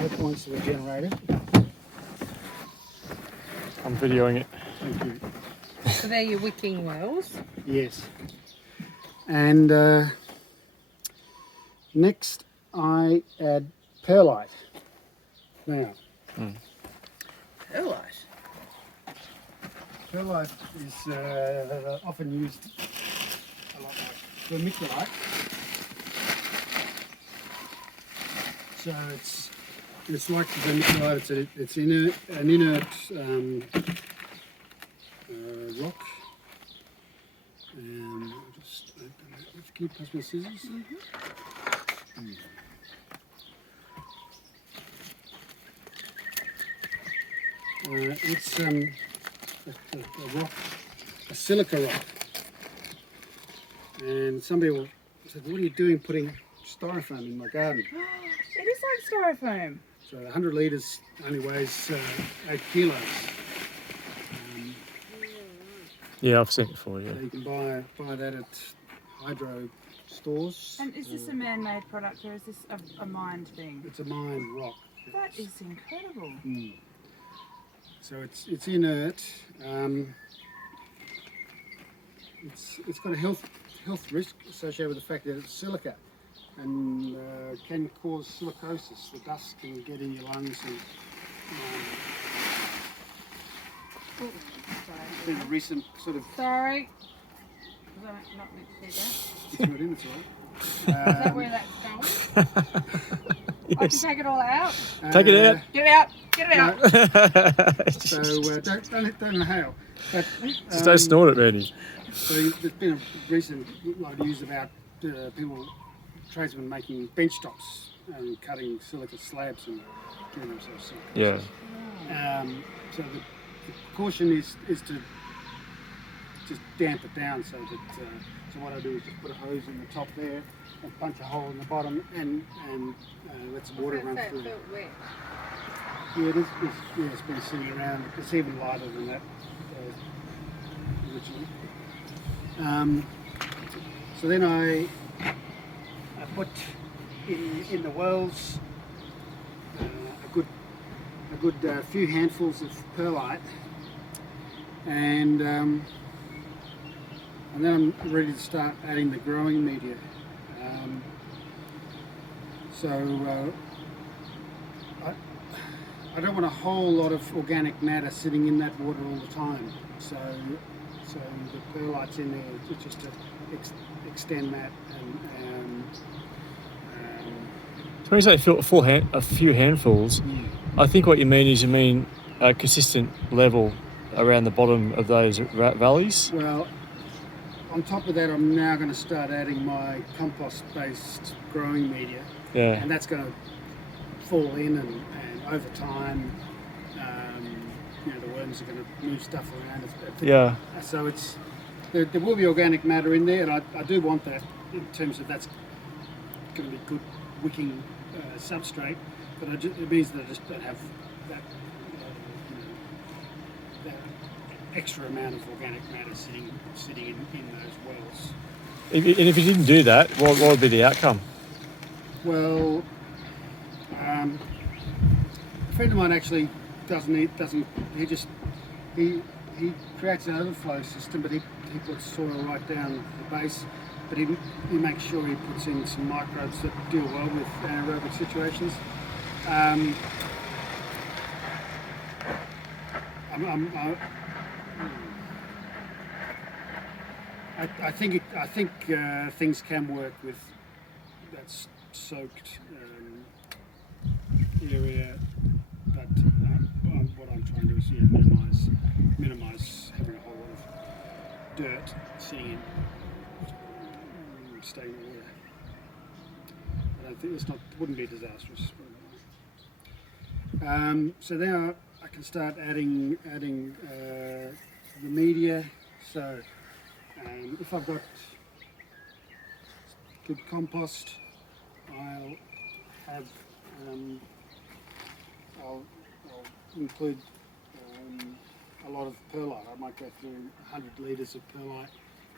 flow points that are generated. I'm videoing it. Thank you. So they're your wicking wells. Yes. And next I add perlite. Now, Perlite. perlite is often used a lot like vermiculite. So it's like the vermiculite. It's an inert rock. I'll just open that. Can you pass my scissors? It's a rock, a silica rock. And some people said, "What are you doing putting styrofoam in my garden?" It is like styrofoam. So 100 litres only weighs 8 kilos. Yeah, I've seen it before, yeah. So you can buy that at hydro stores. And is this a man-made product or is this a mined thing? It's a mined rock. That is incredible. So it's inert. It's got a health risk associated with the fact that it's silica and can cause silicosis. The dust can get in your lungs and there's been a recent sort of... Sorry. Was I not meant to do that? You threw it in, it's all right. Is that where that's going? I can take it all out. Take it out. Get it out. Get it out. So don't inhale. But, Just don't snort it, Randy. So there's been a recent lot of news about tradesmen making bench tops and cutting silica slabs and giving themselves silica. Yeah. So the caution is to just damp it down so that so what I do is just put a hose in the top there and punch a hole in the bottom and let some water run through. Felt wet. Yeah, it's been sitting around. It's even lighter than that originally. So then I put in the wells a good few handfuls of perlite, and then I'm ready to start adding the growing media. I don't want a whole lot of organic matter sitting in that water all the time. So the perlite's in there just to extend that. So when you say a few handfuls, I think what you mean is a consistent level around the bottom of those valleys. Well, on top of that, I'm now going to start adding my compost-based growing media. Yeah. And that's going to fall in and over time, the worms are going to move stuff around. Yeah. So there will be organic matter in there, and I do want that in terms of that's going to be good wicking substrate, but it means that I just don't have that, that extra amount of organic matter sitting in those wells. And if you didn't do that, what would be the outcome? Well, a friend of mine actually he creates an overflow system, but he puts soil right down the base, but he makes sure he puts in some microbes that deal well with anaerobic situations. I think things can work with that soaked area, but what I'm trying to do is minimise having a whole lot of dirt sitting in stagnant water. I don't think wouldn't be disastrous. So now I can start adding the media. So if I've got good compost, I'll have I'll include a lot of perlite. I might go through 100 litres of perlite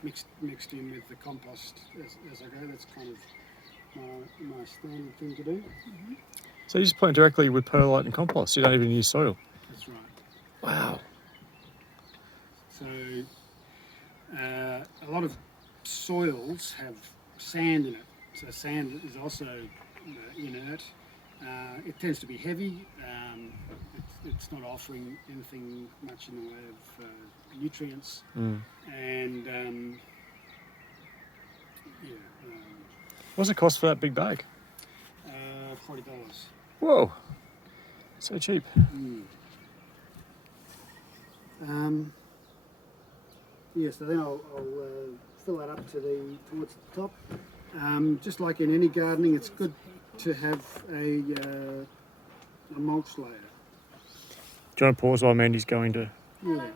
mixed in with the compost as I go. That's kind of my standard thing to do. So you just plant directly with perlite and compost. You don't even use soil. That's right. Wow. So a lot of soils have sand in it. So sand is also inert. It tends to be heavy. It's not offering anything much in the way of nutrients. And What's the cost for that big bag? $40. Whoa. So cheap. Yes, so then I'll fill that up towards the top. Just like in any gardening, it's good to have a mulch layer. Do you want to pause while Mandy's going to... Yeah.